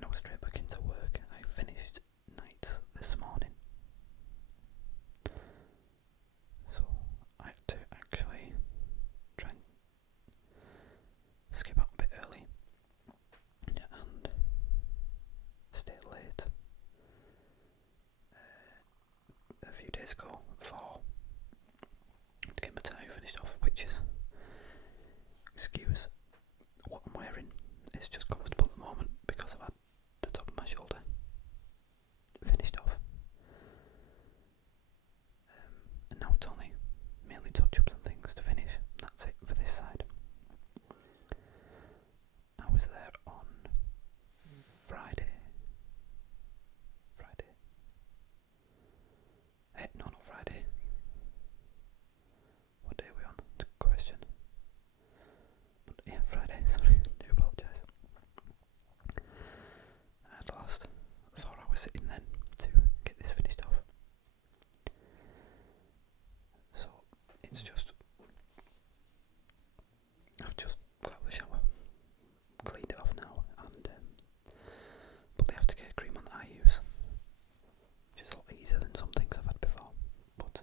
then I was straight back into work. I finished nights this morning, so I had to actually try and skip out a bit early and stay late a few days ago to get my tie finished off, which is, excuse what I'm wearing, it's just comfortable at the moment because I've had the top of my shoulder finished off, and now it's only mainly touch-ups and things to finish. That's it for this side. I was there on Friday. No, not Friday. What day are we on? It's a question. But yeah, Friday, sorry, I do apologise. I had the last 4 hours sitting then to get this finished off. So, it's just, I've just got out of the shower, cleaned it off now, and put the aftercare cream on that I use, which is a lot easier than some things I've had before, but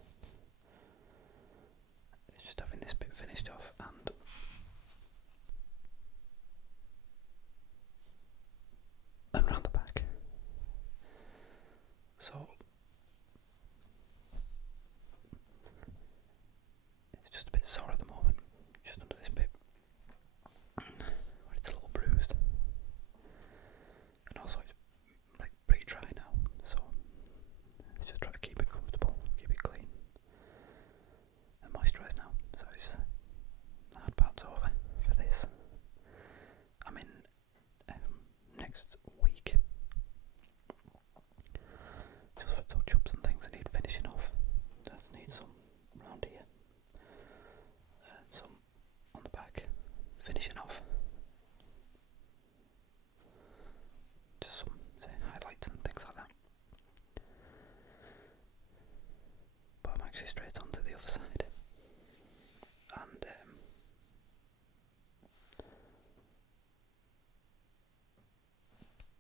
it's just having this bit finished off and round the back. So it's just a bit sore at the moment, just under this bit where it's a little bruised, and also it's like pretty dry now, so let's just try to keep it comfortable, keep it clean and moisturised now. So it's the hard part's over for this. I'm in next week just for touch-ups and things I need finishing off. Just need some round here and some on the back finishing off. Just some highlights and things like that. But I'm actually straight onto the other side, and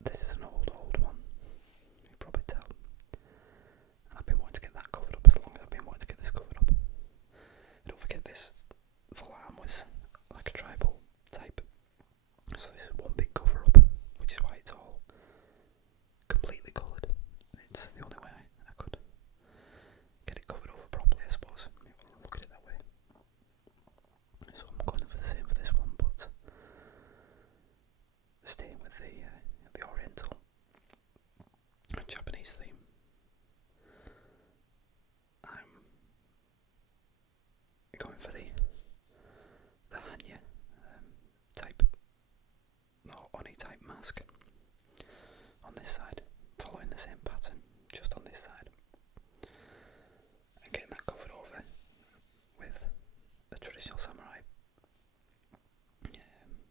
this is an old one, you can probably tell, and I've been wanting to get that covered up as long as I've been wanting to get this covered up. Don't forget this full arm was like a tribal type, so this is one big cover up, which is why it's all completely coloured. It's the only way I could get it covered over properly, I suppose. Look at it that way. So I'm going for the same for this one, but staying with the Oriental Japanese theme. I'm going for the Hanya type, or Oni type mask on this side, following the same pattern, just on this side, and getting that covered over with a traditional samurai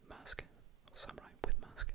mask, or samurai with mask.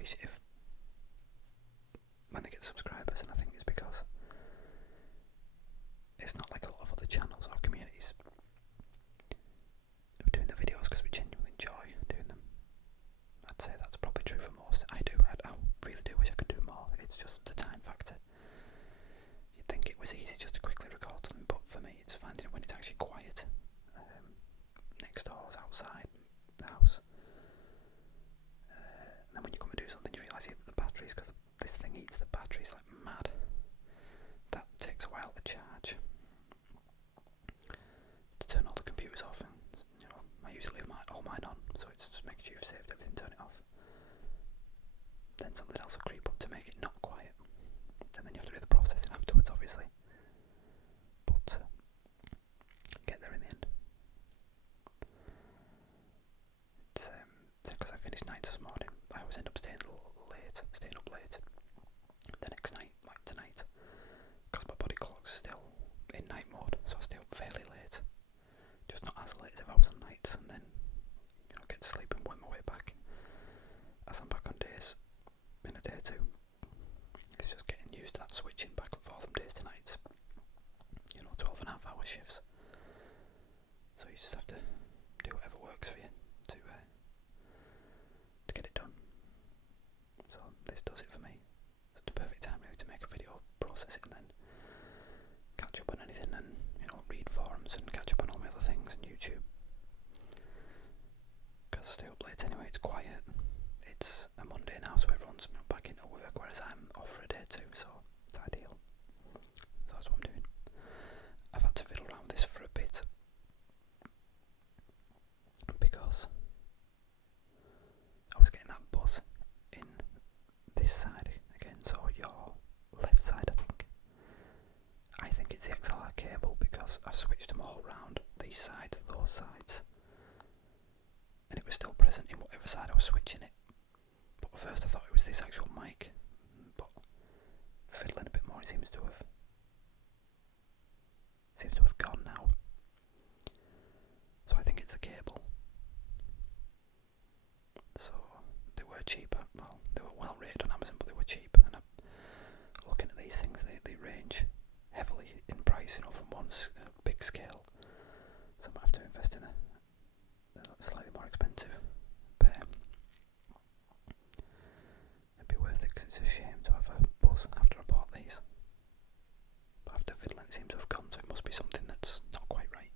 appreciative when they get subscribers, and I think it's because it's not like a lot of other channels or communities of doing the videos because we genuinely enjoy doing them. I'd say that's probably true for most. I really do wish I could do more. It's just the time factor. You'd think it was easy just to quickly record them, but for me it's finding it when it's actually quiet. Next doors, outside the house. And then when you come and do something, you realise the batteries, because this thing eats the batteries like mad. That takes a while to charge. To turn all the computers off, and I usually leave all mine on, so it's just make sure you've saved everything, turn it off. Then something else will creep up to make it not quiet, and then you have to do the processing afterwards, obviously. But get there in the end. It's because I finished night this morning, I always end up staying up late. The next night, like tonight, because my body clock's still in night mode, so I stay up fairly late. Just not as late as if I was on nights, and then get to sleep and work my way back as I'm back on days in a day or two. It's just getting used to that switching back and forth from days to nights. 12.5-hour shifts. So you just have to do whatever works for you to get it done. So this does it for me. It's the perfect time really to make a video, process it, and then catch up on anything, and read forums and catch up on all my other things and YouTube. Because I stay up late anyway, it's quiet. It's a Monday now, so everyone's back into work, whereas I'm off for a day too, so it's ideal. So that's what I'm doing. I've had to fiddle around with this for a bit because I was getting that buzz in this side again, so your left side, I think it's the XLR cable, because I've switched them all around, these sides, those sides, and it was still present in whatever side I was switching it. But at first I thought it was this actual mic, but fiddling a bit more, it seems to have gone now. So I think it's a cable. So they were cheap. Well, they were well rated on Amazon, but they were cheap. And I'm looking at these things, they range heavily in price, from one big scale. So I might have to invest in a slightly more expensive pair. It'd be worth it, because it's a shame to have a buzz after I bought these. But after fiddling, it seems to have gone, so it must be something that's not quite right.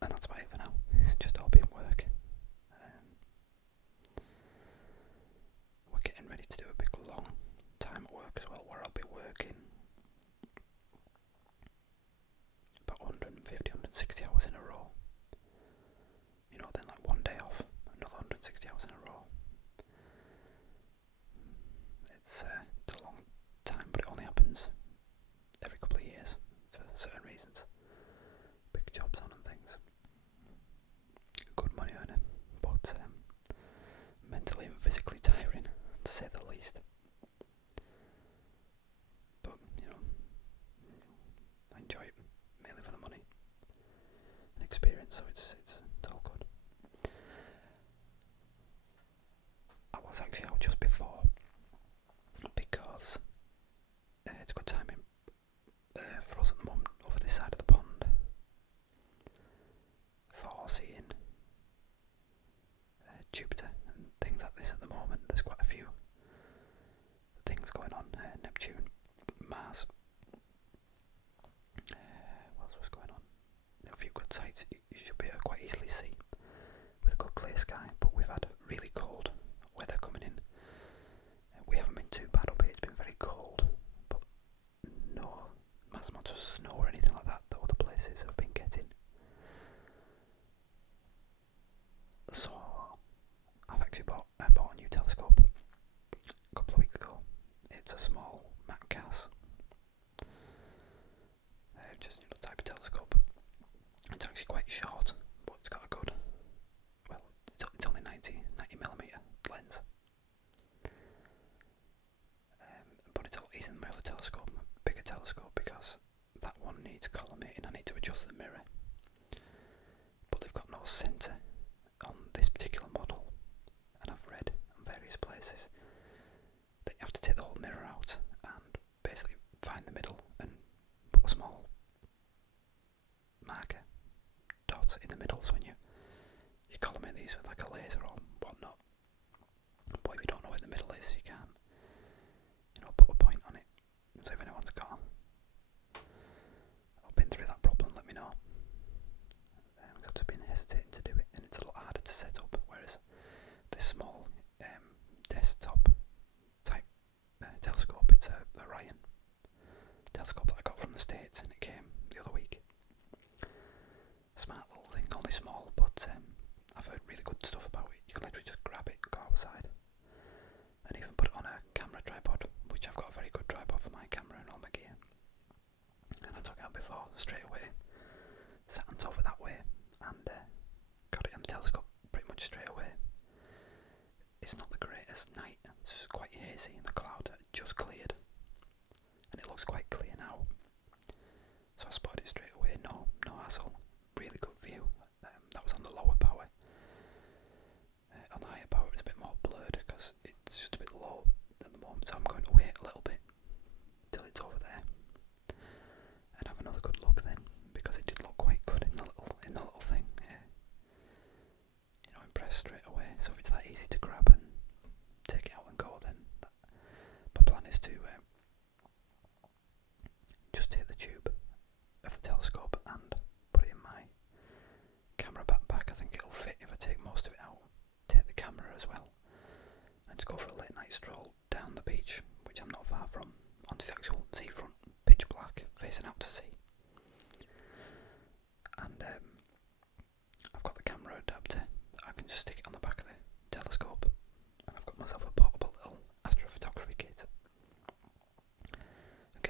And that's about it for now. It's just hobby and work. We're getting ready to do a big long time at work as well, where I'll be working about 150, 160 hours in a row. Then like one day off, another 160 hours in a row. It's a long time, but it only happens every couple of years for certain reasons. Big jobs on and things. Good money earner, but mentally and physically tiring, to say the least. But, I enjoy it mainly for the money and experience, so it's all good. I was actually out just before, because it's a good timing for us at the moment over this side of the pond for seeing Jupiter and things like this at the moment. There's quite a few things going on. Neptune, Mars. What else was going on? A few good sites. You should be quite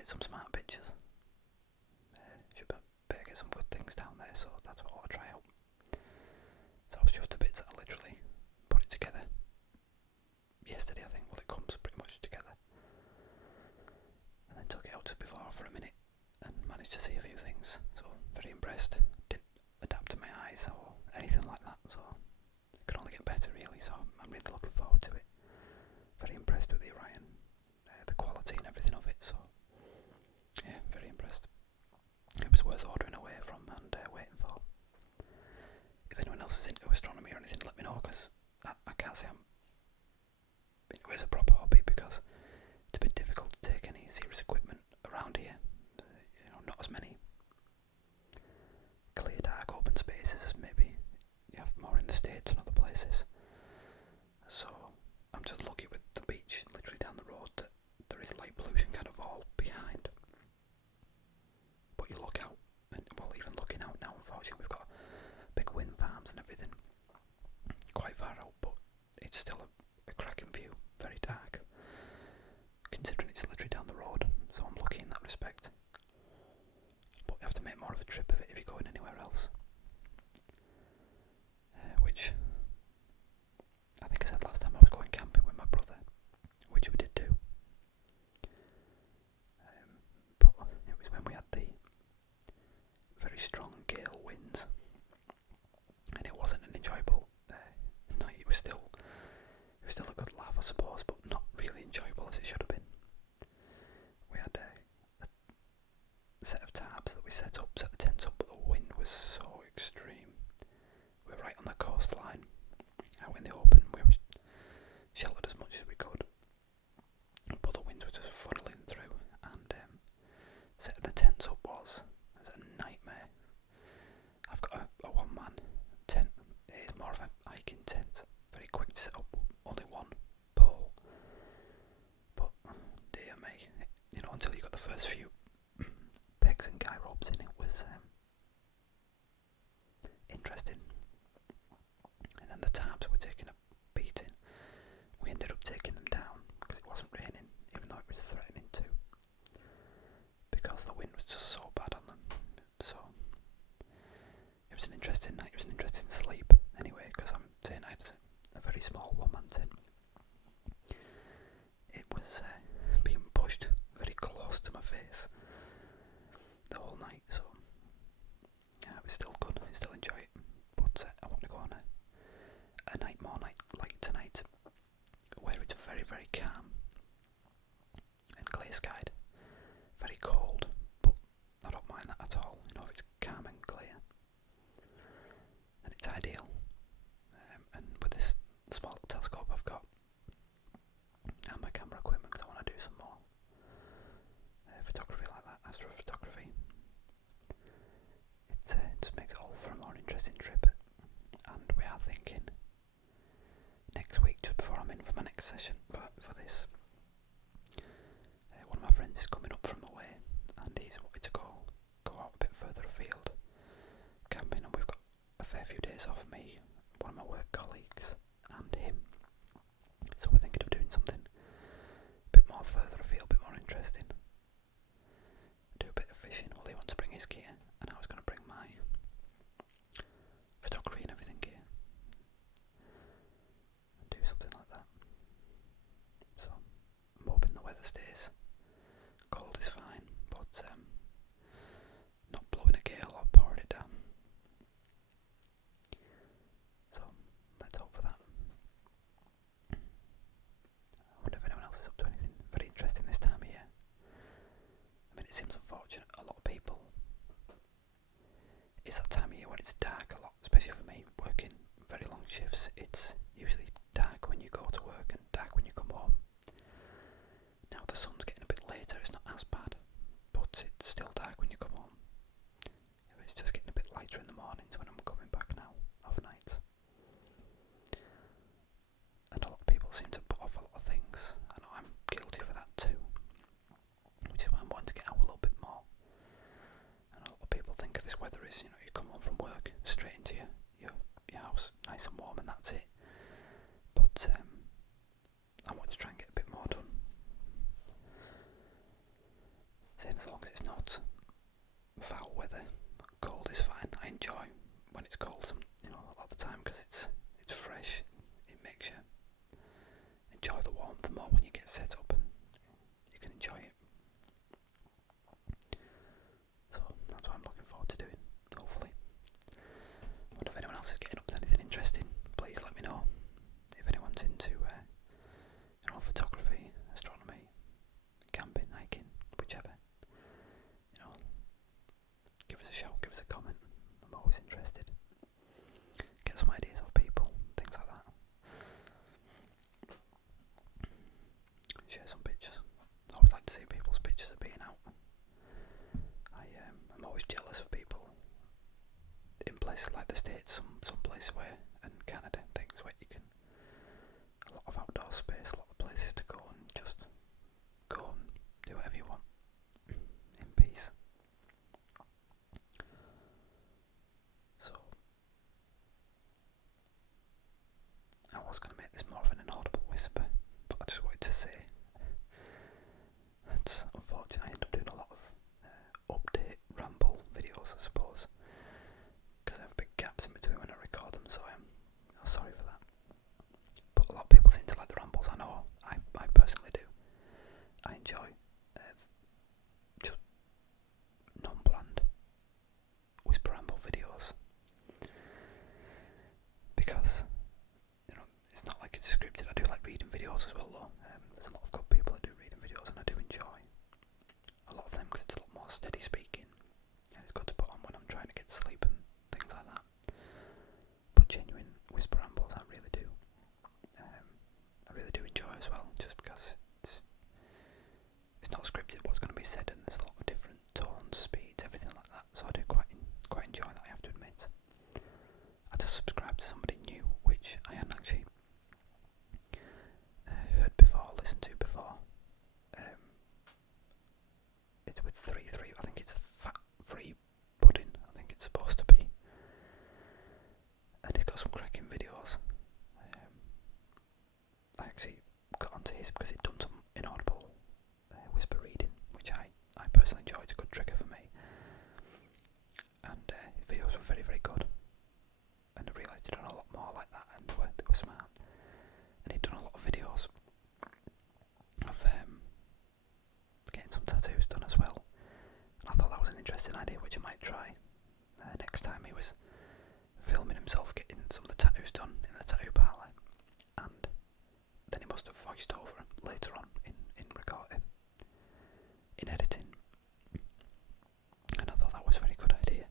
get some smart pictures. Should better get some good things down there, so that's what I want to try out. So I've just a bit that I literally put it together yesterday, I think. Well, it comes pretty much together. And then took it out before for a minute and managed to see a few things. So very impressed. Didn't adapt to my eyes or anything like that, so it could only get better really. So I'm really looking forward to it. Very impressed with the Orion, the quality and everything of it. So yeah, very impressed. It was worth ordering away from and waiting for. If anyone else is into astronomy or anything, let me know, because I can't say I'm into it as a proper hobby, because it's a bit difficult to take any serious equipment around here. Not as many clear, dark, open spaces as maybe you have more in the States and other places. So I'm just lucky with the beach literally down the road that there is light pollution kind of all behind. But you look out, and well, even looking out now, unfortunately, we've got big wind farms and everything quite far out, but it's still a cracking view, very dark, considering it's literally down the road, so I'm lucky in that respect. But you have to make more of a trip of it if you're going anywhere else. Which, I think I said last time I was going camping with my brother, which we did do. But it was when we had the very strong gale winds, and it wasn't an enjoyable night. It was still a good laugh, I suppose, but not really enjoyable as it should have been. We had a set of tabs that we set the tents up, but the wind was so extreme. We were right on the coastline, out in the open. We were sheltered as much as we could, but the winds were just funneling through, and setting the tents up was a nightmare. I've got a one-man tent. It is more of a hiking tent, very quick to set up, only one pole. But dear me, until you got the first few pegs and guy ropes in, it was interesting. And then the tabs were taking a beating. We ended up taking them down because it wasn't raining, even though it was threatening to, because the wind was just so bad on them. So it was an interesting night. It was an interesting sleep anyway, because I'm saying I had a very small one-man tent. It was being pushed very close to my face the whole night, so yeah, it was still good. I still enjoy it, but I want to go on a night more like tonight, where it's very, very calm and clear skied, very cold, but I don't mind that at all. If it's calm and clear, then it's ideal. And with this small telescope I've got and my camera equipment, because I want to do some more photography like that, astrophotography, it just makes it all for a more interesting trip. And we are thinking next week, just before I'm in for my next session for this, one of my friends is coming up from away, and he's wanted to go out a bit further afield camping, and we've got a fair few days off, me, one of my work colleagues, and him. So we're thinking of doing something a bit more further afield, a bit more interesting. Do a bit of fishing. Well, he wants to bring his gear, and I was going to bring my photography and everything gear, and do something like that. So I'm hoping the weather stays. Cold is fine, but not blowing a gale or pouring it down. So let's hope for that. I wonder if anyone else is up to anything very interesting this time of year. I mean, it seems unfortunate. A lot of people, it's that time of year when it's dark a lot, especially for me, working very long shifts. It's usually dark when you go to work and dark when you come home. Now the sun's getting a bit later, it's not as bad, but it's still dark when you come home. It's just getting a bit lighter in the mornings when I'm coming back now, off nights. And a lot of people seem to put off a lot of things. I know I'm guilty for that too, which is why I'm wanting to get out a little bit more. And a lot of people think this weather is, you come home from work straight into your house, nice and warm, and that's it. But I want to try and get a bit more done. So it's not foul weather. Cold is fine. I enjoy when it's cold, a lot of the time, because it's fresh. It makes you enjoy the warmth more when you get set up, and you can enjoy it. So that's what I'm looking forward to doing, hopefully. I wonder if anyone else is getting up to anything interesting. Please let me know. If anyone's into photography, astronomy, camping, hiking, whichever, give us a shout, give us a comment. I'm always interested. Get some ideas of people, things like that. Share some pictures. I always like to see people's pictures of being out. I'm always jealous of people in places like the States, some places where, and Canada, things where you can, a lot of outdoor space, a lot of places to go and just go and do whatever you want in peace. So I was going to make this more of an inaudible whisper, but I just wanted to say that unfortunately I end up doing a lot of update ramble videos, I suppose, because I have big gaps in between when I record them, so I'm sorry for that. But a lot of people seem to like the rambles. I know I personally do. I enjoy just non-planned Whisper Ramble videos, because it's not like it's scripted. I do like reading videos as well, though. There's a lot of good people that do reading videos, and I do enjoy a lot of them because it's a lot more steady speaking, and it's good to put on when I'm trying to get to sleep and things like that. But genuine Whisper Rambles, I really do. I really do enjoy as well, just because it's not scripted what's going to be said, and there's a lot of different tones, speeds, everything like that. So I do quite enjoy that, I have to admit. I just subscribed to somebody new, which I hadn't actually heard before, listened to before. It's with 3-3, I think it's fat-free pudding, I think it's supposed to be. And he's got some cracking videos. I actually got onto his because he'd done some inaudible whisper reading, which I personally enjoy. It's a good trigger for me. And his videos were very, very good. And I realised he'd done a lot more like that, and they were smart. And he'd done a lot of videos of getting some tattoos done as well. And I thought that was an interesting idea, which I might try. Next time he was filming himself getting some of the tattoos done in the tattoo parlour, and then he must have voiced over later on in recording, in editing. And I thought that was a very good idea.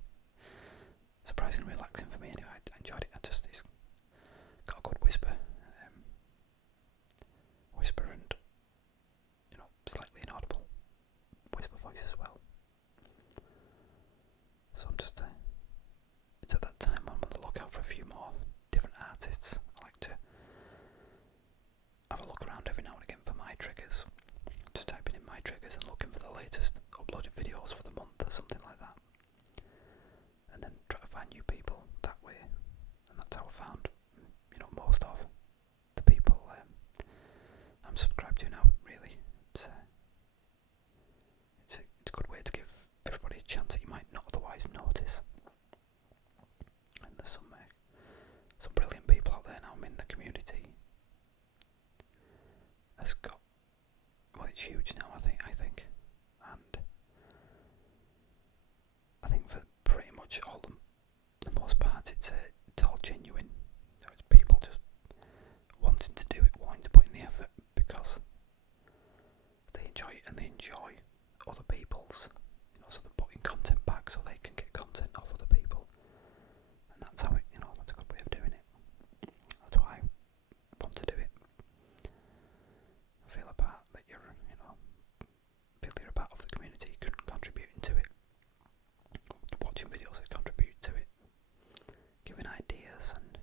Surprisingly relaxing for me anyway. I enjoyed it. It's got a good whisper and slightly inaudible whisper voice as well. So I'm just it's at that time I'm on the lookout for a few more different artists. I like to have a look around every now and again for my triggers. Just typing in my triggers and looking for the latest uploaded videos for the month or something like that. And then try to find new people that way. And that's how I found, most of the people I'm subscribed to now, really. It's a good way to give everybody a chance that you might not otherwise notice. And there's some brilliant people out there now. I mean, the community has got, it's huge now, I think, and I think for pretty much all the most part, it's all genuine. So it's people just wanting to do it, wanting to put in the effort because they enjoy it and they enjoy other people's, so they're putting content back so they can get content off other people, and that's how it, that's a good way of doing it. That's why I want to do it. Feel a part that you're, feel you're a part of the community, contributing to it. Watching videos that contribute to it, giving ideas and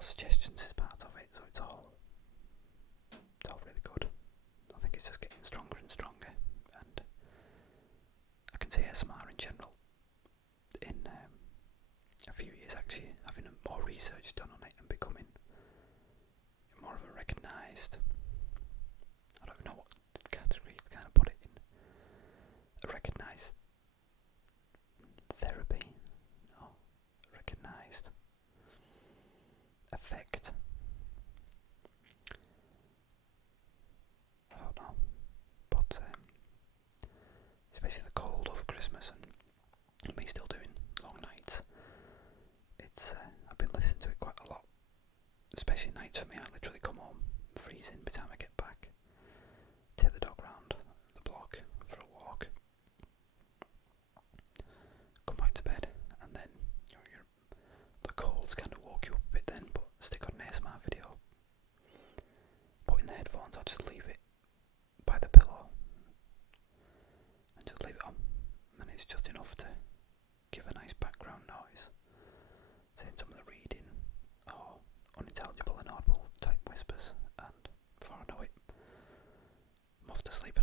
suggestions is part of it. So it's all really good. I think it's just getting stronger and stronger, and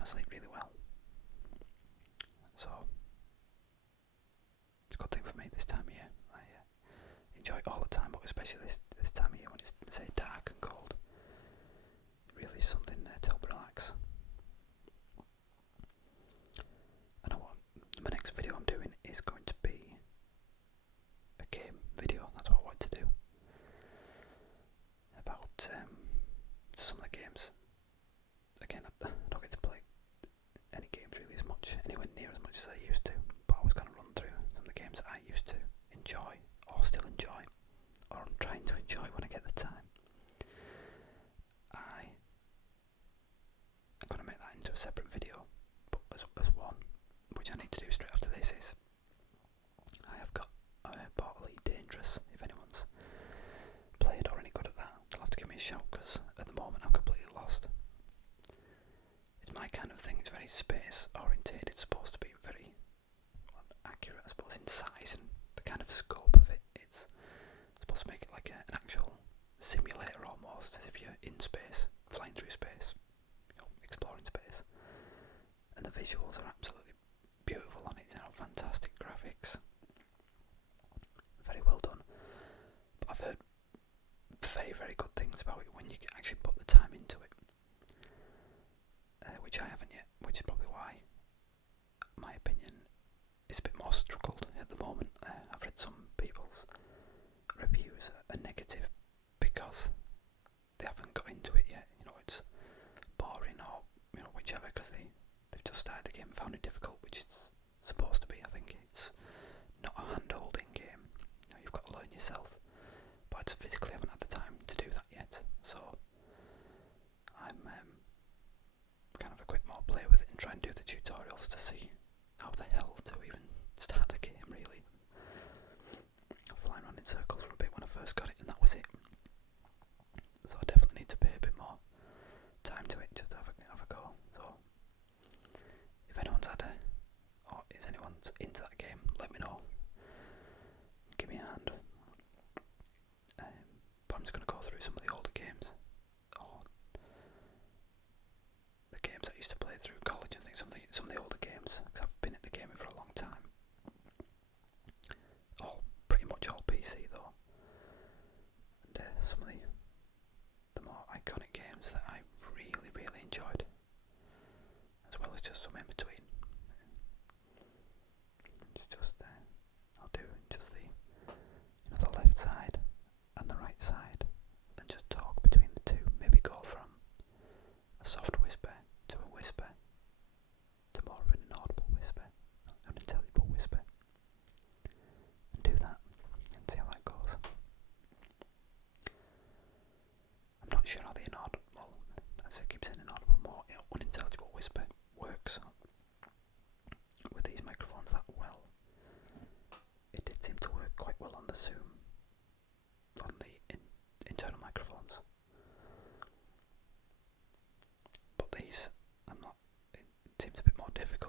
sleep really well. So it's a good thing for me this time of year. I enjoy it all the time, but especially this time of year when it's, say, dark and cold. It really is something to help relax. And my next video I'm doing is going to be a game video. That's what I want to do. About some of the games. Again, I don't get to play any games really anywhere near as much as I used to, but I was going to run through some of the games that I used to enjoy, or still enjoy, or I'm trying to enjoy when I get the time. I'm going to make that into a separate video, but as one, which I need to do straight after this, is I have bought Elite Dangerous. If anyone's played or any good at that, they'll have to give me a shout, because at the moment I'm completely lost. It's my kind of thing. It's very space orientated. It's supposed to be very accurate, I suppose, in size and the kind of scope of it. It's supposed to make it like an actual simulator almost, as if you're in space, flying through space, exploring space. And the visuals are absolutely beautiful on it. Fantastic graphics, very well done. But I've heard very, very good things about it when you actually put the time into it. Which I haven't yet, which is probably why my opinion is a bit more struggled at the moment. I've read some people's reviews are negative because they haven't got into it yet. It's boring or whichever, because they've just started the game and found it difficult, which it's supposed to be. I think it's not a hand-holding game. You've got to learn yourself, but I physically haven't had the time to do that yet. So I'm kind of a quick more play with it and try and do the tutorials to see how the hell to even start the game, really. Flying around in circles for a bit when I first got it, and that was it. So I definitely need to pay a bit more time to it, just have a go. So if anyone's or is anyone into that game, let me know. Give me a hand. But I'm just going to go through some of the older games, or the games I used to play through college and things, some of the older games, because I've been into gaming for a long time. Pretty much all PC though. And some of the more iconic games that I really, really enjoyed, as well as just some in between. It's just I'll do just the left side and the right side, and just talk between the two. Maybe go from a soft whisper to a whisper to more of an inaudible whisper, an intelligible whisper, and do that and see how that goes. I'm not sure how the inaudible, as I keep saying inaudible, more unintelligible whisper works with these microphones that well. It did seem to work quite well on the Zoom, on the internal microphones. But these, it seems a bit more difficult.